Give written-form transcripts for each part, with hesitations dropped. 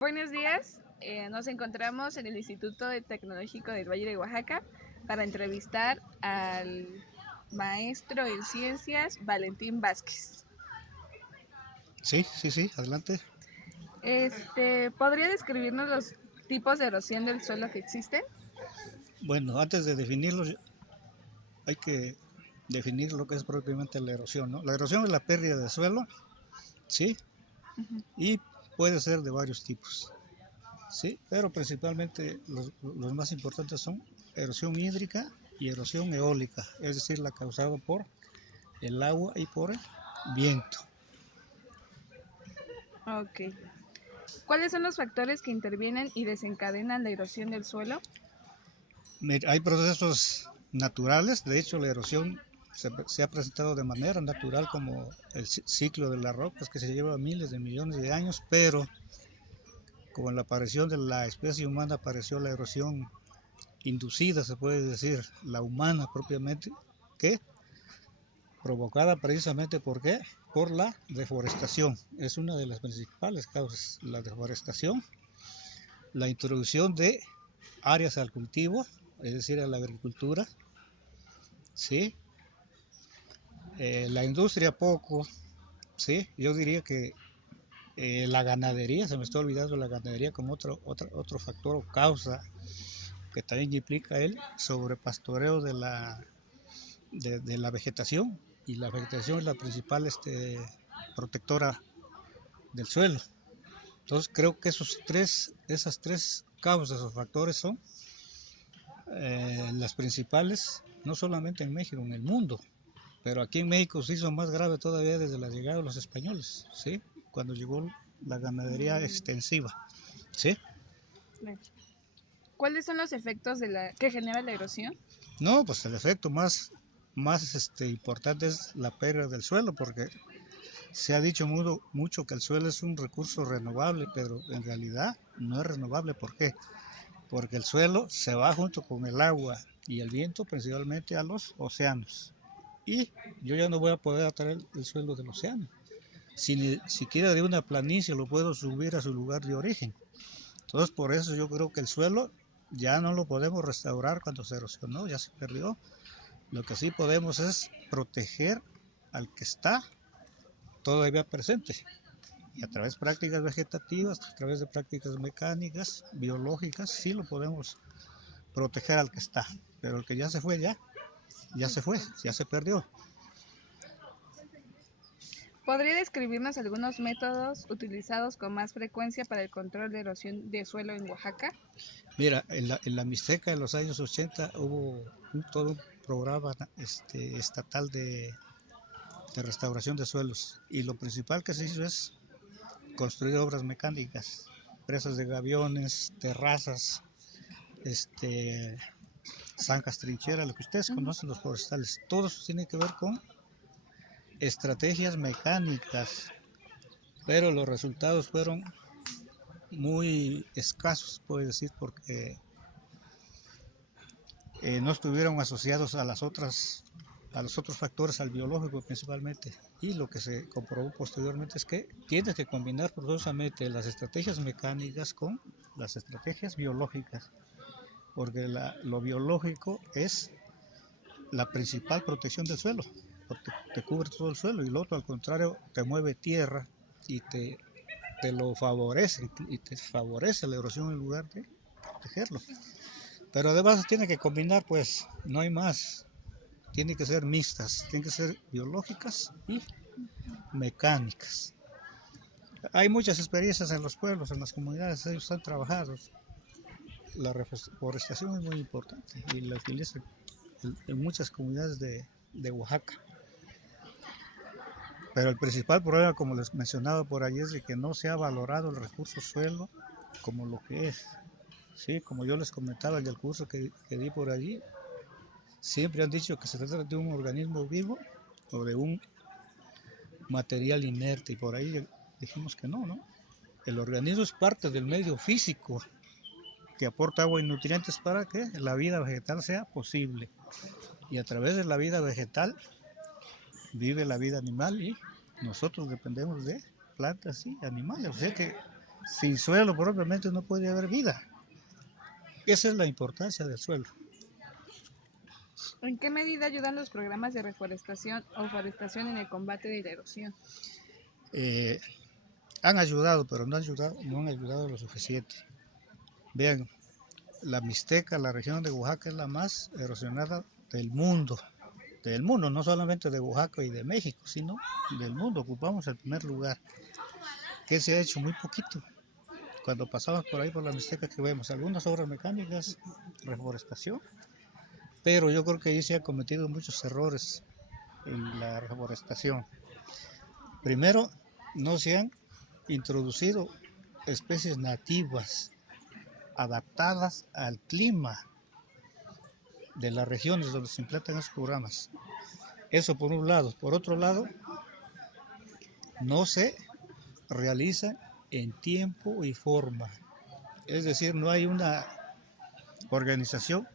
Buenos días, nos encontramos en el Instituto Tecnológico del Valle de Oaxaca para entrevistar al maestro en ciencias Valentín Vázquez. Sí, adelante. ¿Podría describirnos los tipos de erosión del suelo que existen? Bueno, antes de definirlos, hay que definir lo que es propiamente la erosión, ¿no? La erosión es la pérdida de suelo, ¿sí? Y puede ser de varios tipos, ¿sí? Pero principalmente los más importantes son erosión hídrica y erosión eólica, es decir, la causada por el agua y por el viento. Ok. ¿Cuáles son los factores que intervienen y desencadenan la erosión del suelo? Hay procesos naturales, de hecho la erosión se ha presentado de manera natural como el ciclo de las rocas que se lleva miles de millones de años, pero con la aparición de la especie humana apareció la erosión inducida, se puede decir, la humana propiamente, que provocada precisamente ¿por qué? Por la deforestación. Es una de las principales causas, la deforestación, la introducción de áreas al cultivo, es decir, a la agricultura, ¿sí? La industria poco, ¿sí? Yo diría que la ganadería, se me está olvidando la ganadería como otro factor o causa que también implica el sobrepastoreo de la vegetación, y la vegetación es la principal protectora del suelo. Entonces creo que esas tres causas o factores son las principales, no solamente en México, en el mundo. Pero aquí en México se hizo más grave todavía desde la llegada de los españoles, ¿sí? Cuando llegó la ganadería extensiva, ¿sí? ¿Cuáles son los efectos que genera la erosión? No, pues el efecto más importante es la pérdida del suelo, porque se ha dicho mucho que el suelo es un recurso renovable, pero en realidad no es renovable. ¿Por qué? Porque el suelo se va junto con el agua y el viento principalmente a los océanos. Y yo ya no voy a poder atraer el suelo del océano. Si ni siquiera de una planicie lo puedo subir a su lugar de origen. Entonces por eso yo creo que el suelo ya no lo podemos restaurar cuando se erosionó, ya se perdió. Lo que sí podemos es proteger al que está todavía presente. Y a través de prácticas vegetativas, a través de prácticas mecánicas, biológicas, sí lo podemos proteger al que está. Pero el que ya se fue, ya se fue, ya se perdió. ¿Podría describirnos algunos métodos utilizados con más frecuencia para el control de erosión de suelo en Oaxaca? Mira, en la Mixteca en los años 80 hubo todo un programa estatal de restauración de suelos, y lo principal que se hizo es construir obras mecánicas, presas de gaviones, terrazas, zanjas, trincheras, lo que ustedes conocen los forestales. Todo eso tiene que ver con estrategias mecánicas, pero los resultados fueron muy escasos, puedo decir, porque no estuvieron asociados a los otros factores, al biológico principalmente. Y lo que se comprobó posteriormente es que tienes que combinar forzosamente las estrategias mecánicas con las estrategias biológicas, porque lo biológico es la principal protección del suelo, porque te cubre todo el suelo, y lo otro al contrario te mueve tierra y te lo favorece, y te favorece la erosión en lugar de protegerlo. Pero además tiene que combinar, pues no hay más, tiene que ser mixtas, tienen que ser biológicas y mecánicas. Hay muchas experiencias en los pueblos, en las comunidades, ellos han trabajado. La reforestación es muy importante y la utilizan en muchas comunidades de Oaxaca. Pero el principal problema, como les mencionaba por allí, es de que no se ha valorado el recurso suelo como lo que es. Sí, como yo les comentaba en el curso que di por allí, siempre han dicho que se trata de un organismo vivo o de un material inerte, y por ahí dijimos que no, ¿no? El organismo es parte del medio físico que aporta agua y nutrientes para que la vida vegetal sea posible. Y a través de la vida vegetal vive la vida animal, y nosotros dependemos de plantas y animales. O sea que sin suelo propiamente no puede haber vida. Esa es la importancia del suelo. ¿En qué medida ayudan los programas de reforestación o forestación en el combate de la erosión? Han ayudado, pero no han ayudado lo suficiente. Vean, la Mixteca, la región de Oaxaca, es la más erosionada del mundo, no solamente de Oaxaca y de México, sino del mundo. Ocupamos el primer lugar. ¿Qué se ha hecho? Muy poquito. Cuando pasamos por ahí por la Mixteca, que vemos algunas obras mecánicas, reforestación, pero yo creo que ahí se han cometido muchos errores en la reforestación. Primero, no se han introducido especies nativas adaptadas al clima de las regiones donde se implantan esos programas. Eso por un lado. Por otro lado, no se realiza en tiempo y forma. Es decir, no hay una organización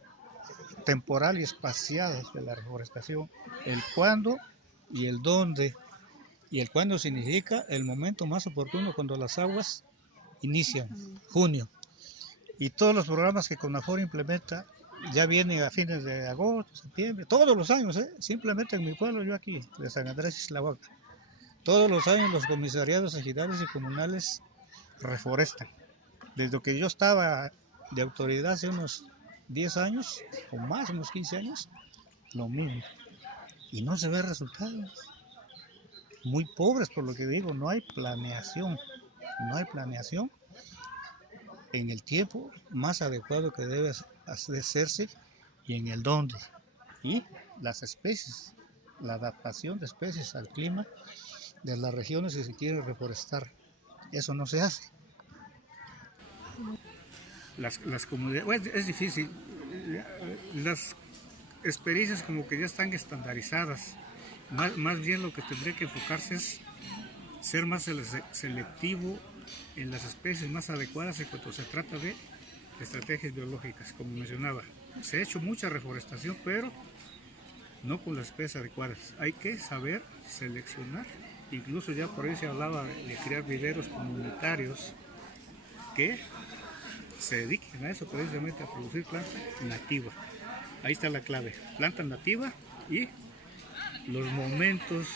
temporal y espacial de la reforestación. El cuándo y el dónde. Y el cuándo significa el momento más oportuno cuando las aguas inician, junio. Y todos los programas que CONAFOR implementa ya vienen a fines de agosto, septiembre, todos los años, simplemente en mi pueblo, yo aquí, de San Andrés Islahuaca, todos los años los comisariados ejidales y comunales reforestan. Desde que yo estaba de autoridad hace unos 10 años, o más, unos 15 años, lo mismo. Y no se ve resultados. Muy pobres, por lo que digo, no hay planeación en el tiempo más adecuado que debe hacerse y en el dónde. Y las especies, la adaptación de especies al clima de las regiones que se quiere reforestar. Eso no se hace. Las comunidades, bueno, es difícil. Las experiencias como que ya están estandarizadas. Más bien lo que tendría que enfocarse es ser más selectivo en las especies más adecuadas en cuanto se trata de estrategias biológicas, como mencionaba. Se ha hecho mucha reforestación, pero no con las especies adecuadas. Hay que saber seleccionar. Incluso ya por ahí se hablaba de crear viveros comunitarios que se dediquen a eso, precisamente a producir planta nativa. Ahí está la clave, planta nativa y los momentos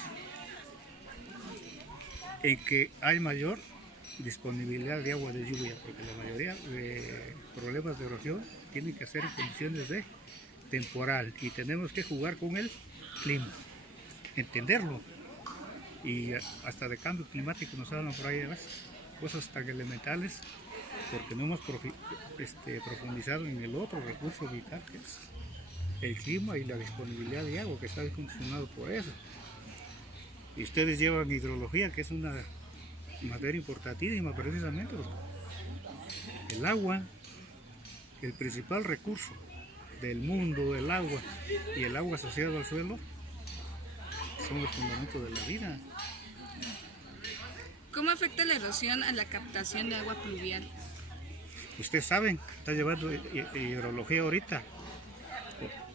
en que hay mayor disponibilidad de agua de lluvia, porque la mayoría de problemas de erosión tienen que ser en condiciones de temporal y tenemos que jugar con el clima, entenderlo. Y hasta de cambio climático nos hablan por ahí, ¿verdad? Cosas tan elementales, porque no hemos profundizado en el otro recurso vital que es el clima y la disponibilidad de agua, que está condicionado por eso. Y ustedes llevan hidrología, que es una materia importantísima precisamente. El agua, el principal recurso del mundo, el agua y el agua asociada al suelo, son los fundamentos de la vida. ¿Cómo afecta la erosión a la captación de agua pluvial? Ustedes saben, está llevando hidrología ahorita.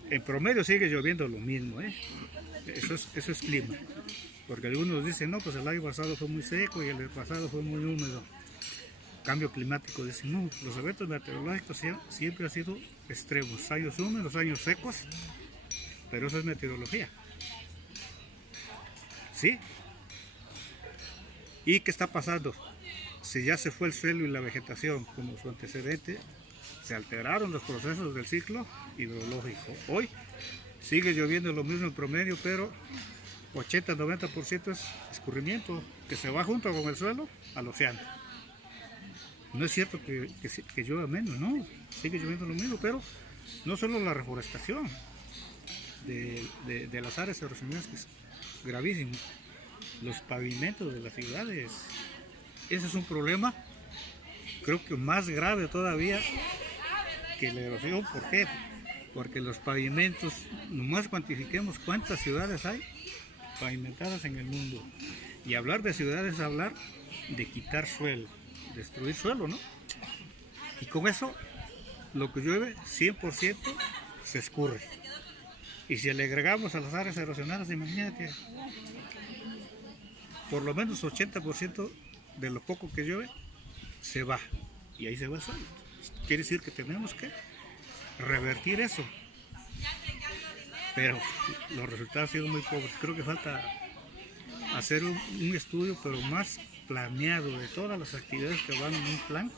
En promedio sigue lloviendo lo mismo, Eso es clima. Porque algunos dicen, no, pues el año pasado fue muy seco y el pasado fue muy húmedo. Cambio climático, dicen, no, los eventos meteorológicos siempre han sido extremos, años húmedos, años secos, pero eso es meteorología. ¿Sí? ¿Y qué está pasando? Si ya se fue el suelo y la vegetación como su antecedente, se alteraron los procesos del ciclo hidrológico. Hoy sigue lloviendo lo mismo en promedio, pero 80-90% es escurrimiento que se va junto con el suelo al océano. No es cierto que llueva menos, no, sigue lloviendo lo mismo, pero no solo la reforestación de las áreas erosionadas, que es gravísimo, los pavimentos de las ciudades, ese es un problema, creo que más grave todavía que la erosión. ¿Por qué? Porque los pavimentos, nomás cuantifiquemos cuántas ciudades hay pavimentadas en el mundo. Y hablar de ciudades es hablar de quitar suelo, destruir suelo, ¿no? Y con eso, lo que llueve, 100% se escurre. Y si le agregamos a las áreas erosionadas, imagínate, por lo menos 80% de lo poco que llueve se va y ahí se va el suelo. Quiere decir que tenemos que revertir eso, pero los resultados han sido muy pobres. Creo que falta hacer un estudio, pero más planeado de todas las actividades que van en un plan,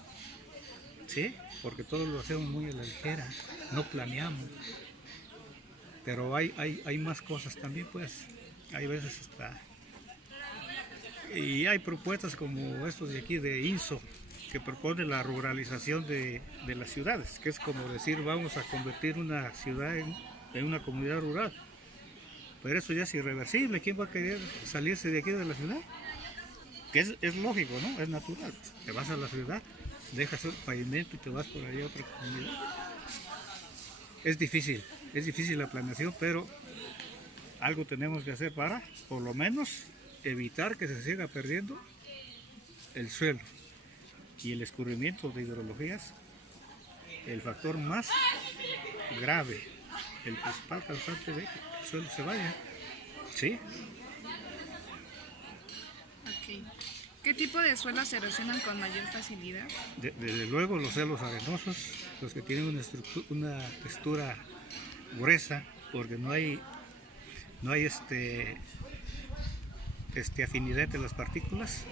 ¿sí? Porque todos lo hacemos muy a la ligera, no planeamos. Pero hay más cosas también, pues. Hay veces está. Y hay propuestas como estos de aquí de INSO, que propone la ruralización de las ciudades, que es como decir, vamos a convertir una ciudad en una comunidad rural. Pero eso ya es irreversible. ¿Quién va a querer salirse de aquí de la ciudad? Que es lógico, ¿no? Es natural. Te vas a la ciudad, dejas el pavimento y te vas por ahí a otra comunidad. Es difícil la planeación, pero algo tenemos que hacer para, por lo menos, evitar que se siga perdiendo el suelo y el escurrimiento de hidrologías, el factor más grave, el principal causante de que el suelo se vaya. ¿Sí? Ok. ¿Qué tipo de suelos se erosionan con mayor facilidad? Desde luego los suelos arenosos, los que tienen una textura gruesa, porque no hay afinidad entre las partículas,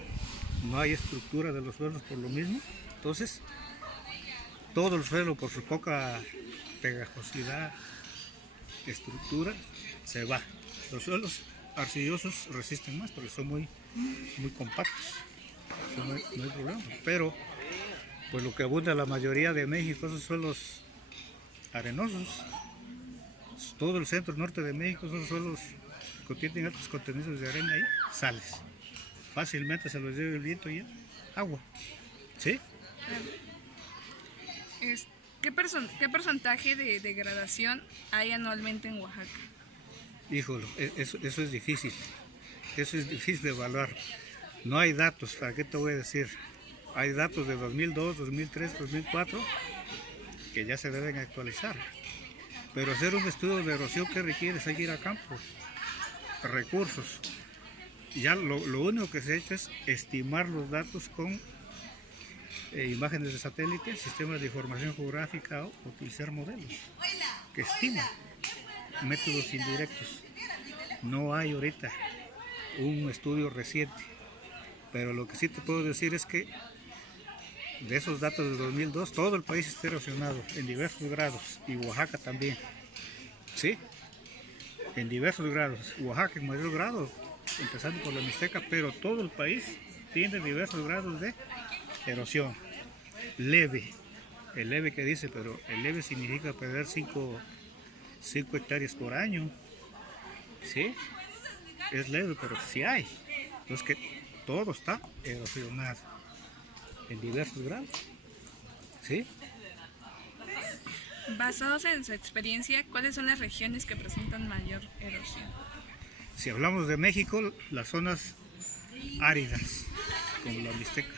no hay estructura de los suelos por lo mismo. Entonces, todo el suelo por su poca pegajosidad, estructura, se va. Los suelos arcillosos resisten más porque son muy compactos. Eso no hay problema. Pero, pues lo que abunda la mayoría de México son suelos arenosos. Todo el centro norte de México son suelos que tienen altos contenidos de arena y sales. Fácilmente se los lleva el viento y el agua. ¿Sí? ¿Qué porcentaje de degradación hay anualmente en Oaxaca? Híjole, eso es difícil. Eso es difícil de evaluar. No hay datos, ¿para qué te voy a decir? Hay datos de 2002, 2003, 2004 que ya se deben actualizar. Pero hacer un estudio de erosión, ¿qué requiere? Es ir a campo, recursos. Ya lo único que se ha hecho es estimar los datos con imágenes de satélite, sistemas de información geográfica o utilizar modelos que estiman métodos indirectos. No hay ahorita un estudio reciente, pero lo que sí te puedo decir es que de esos datos de 2002, todo el país está erosionado en diversos grados y Oaxaca también. ¿Sí? En diversos grados. Oaxaca en mayor grado, empezando por la Mixteca, pero todo el país tiene diversos grados de erosión. Leve. El leve que dice, pero el leve significa perder 5 hectáreas por año. ¿Sí? Es leve, pero sí hay. Entonces que todo está erosionado en diversos grados. ¿Sí? Basados en su experiencia, ¿cuáles son las regiones que presentan mayor erosión? Si hablamos de México, las zonas áridas, como la Mixteca.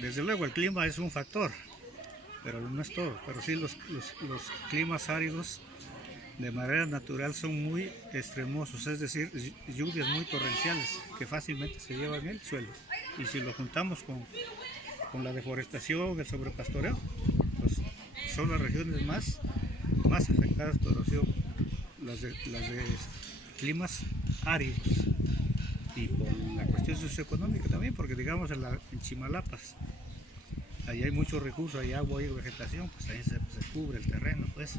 Desde luego el clima es un factor, pero no es todo. Pero sí los climas áridos de manera natural son muy extremosos, es decir, lluvias muy torrenciales que fácilmente se llevan el suelo. Y si lo juntamos con la deforestación, el sobrepastoreo, pues son las regiones más afectadas por erosión, las de climas áridos. Y por la cuestión socioeconómica también, porque digamos en Chimalapas, ahí hay muchos recursos, hay agua, hay vegetación, pues ahí se cubre el terreno, pues,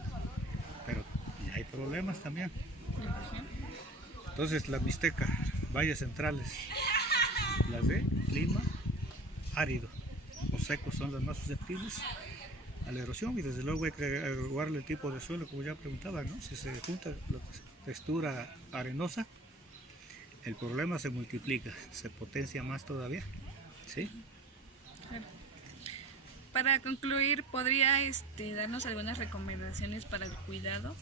pero hay problemas también. Entonces la Mixteca, valles centrales, las de clima árido o seco son las más susceptibles a la erosión, y desde luego hay que evaluarle el tipo de suelo, como ya preguntaban, ¿no? Si se junta la textura arenosa, el problema se multiplica, se potencia más todavía. ¿Sí? Para concluir, ¿podría darnos algunas recomendaciones para el cuidado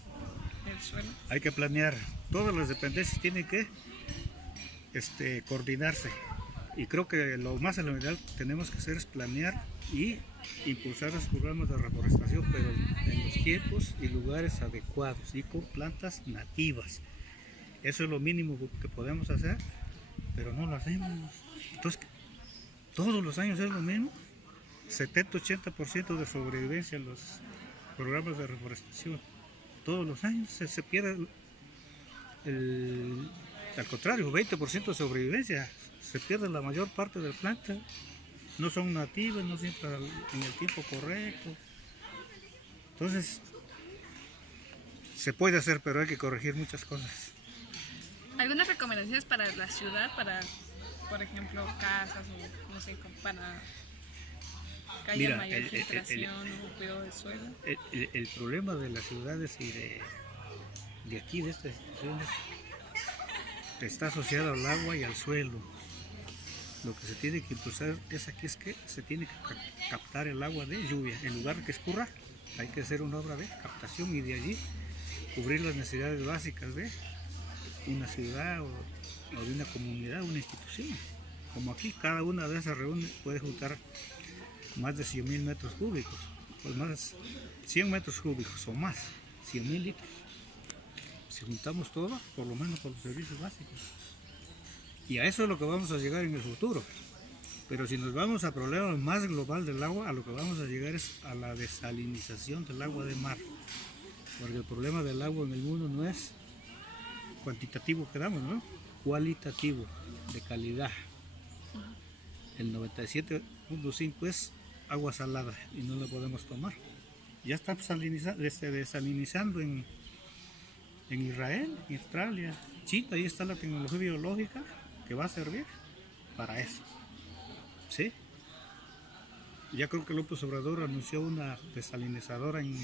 del suelo? Hay que planear, todas las dependencias tienen que coordinarse, y creo que lo más elemental que tenemos que hacer es planear y impulsar los programas de reforestación, pero en los tiempos y lugares adecuados y con plantas nativas. Eso es lo mínimo que podemos hacer, pero no lo hacemos. Entonces, todos los años es lo mismo. 70-80% de sobrevivencia en los programas de reforestación. Todos los años se pierde al contrario, 20% de sobrevivencia. Se pierde la mayor parte del planta. No son nativas, no siempre en el tiempo correcto. Entonces, se puede hacer, pero hay que corregir muchas cosas. ¿Algunas recomendaciones para la ciudad, para, por ejemplo, casas o no sé, para que haya Mira, mayor filtración o cuidado del suelo? el problema de las ciudades y de aquí, de estas instituciones, está asociado al agua y al suelo. Lo que se tiene que impulsar es que se tiene que captar el agua de lluvia. En lugar de que escurra, hay que hacer una obra de captación y de allí cubrir las necesidades básicas de una ciudad o de una comunidad, una institución. Como aquí, cada una de esas reúne puede juntar más de 100.000 metros cúbicos, pues más 100 metros cúbicos o más, 100.000 litros. Si juntamos todo, por lo menos por los servicios básicos. Y a eso es lo que vamos a llegar en el futuro. Pero si nos vamos al problema más global del agua, a lo que vamos a llegar es a la desalinización del agua de mar. Porque el problema del agua en el mundo no es cuantitativo que damos, ¿no? Cualitativo, de calidad. El 97.5 es agua salada y no la podemos tomar. Ya está desalinizando en Israel, en Australia, China, ahí está la tecnología biológica que va a servir para eso. ¿Sí? Ya creo que López Obrador anunció una desalinizadora en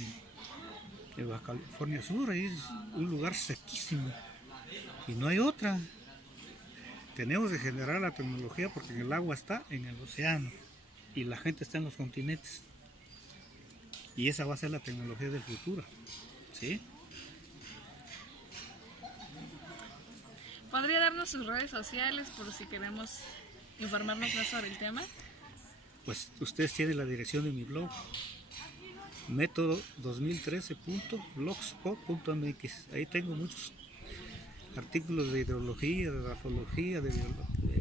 Baja California Sur, ahí es un lugar sequísimo y no hay otra. Tenemos que generar la tecnología porque el agua está en el océano y la gente está en los continentes. Y esa va a ser la tecnología del futuro. ¿Sí? ¿Podría darnos sus redes sociales por si queremos informarnos más sobre el tema? Pues ustedes tienen la dirección de mi blog, método2013.blogspot.mx. Ahí tengo muchos artículos de hidrología, de grafología, de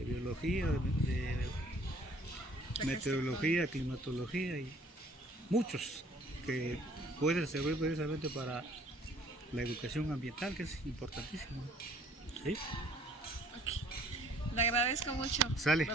biología, de meteorología, climatología y muchos que pueden servir precisamente para la educación ambiental, que es importantísimo. ¿Sí? Okay. Le agradezco mucho. Sale.